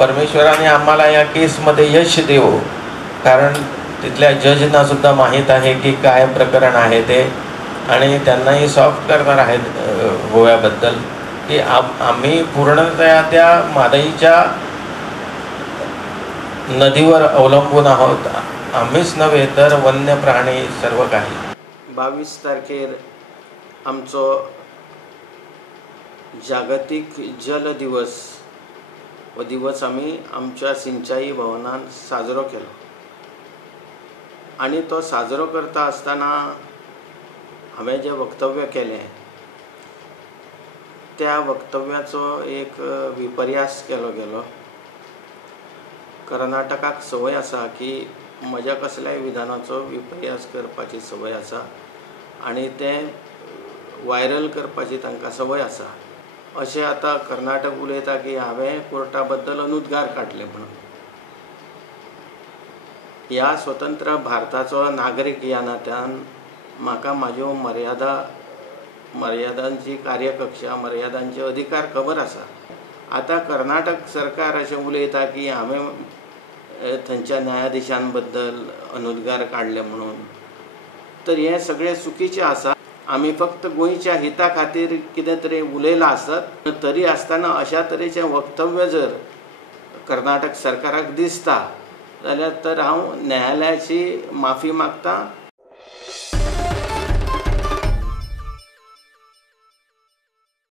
परमेश्वराने आम्हाला या केसमध्ये यश देवो, कारण तिथल्या जजना सुद्धा माहीत आहे की काय प्रकरण आहे ते, आणि त्यांनाही सॉफ्ट करणार आहेत गोव्याबद्दल की आम्ही पूर्णतः त्या मादईच्या नदीवर अवलंबून आहोत, आम्हीच नव्हे तर वन्य प्राणी सर्व काही। 22 तारखेर आमचो जागतिक जल दिवस हो दिवस आम्ही आमच्या सिंचाई भवनात साजरो केलो, आणि तो साजरो करता आसतना हांवें जे वक्तव्य केलें त्या वक्तव्याचो एक विपर्यास केलो गेलो। कर्नाटकाक संवय आसा की म्हज्या कसल्याय विधानाचो विपर्यास करपाची संवय आसा, आणि ते वायरल करपाची तांकां संवय आसा। अशें आतां कर्नाटक उलयता की हांवें कोर्टा बद्दल अनुद्गार काडले म्हणून। ह्या स्वतंत्र भारताचो नागरीक ह्या नात्यान म्हाका म्हाज्यो मर्यादांची कार्यकक्षा, मर्यादांचे अधिकार खबर आसा। आतां कर्नाटक सरकार अशें उलयता की हांवें थंयच्या न्यायाधीशां बद्दल अनुद्गार काडले म्हणून, तर हें सगळें चुकीचें आसा। आमी फक्त गोंयच्या हिता खातीर कितें तरी उलयलां आसत, तरी आसतना अशा तरेचें वक्तव्य जर कर्नाटक सरकाराक दिसता जाल्यार तर हांव न्यायालयाची माफी मागतां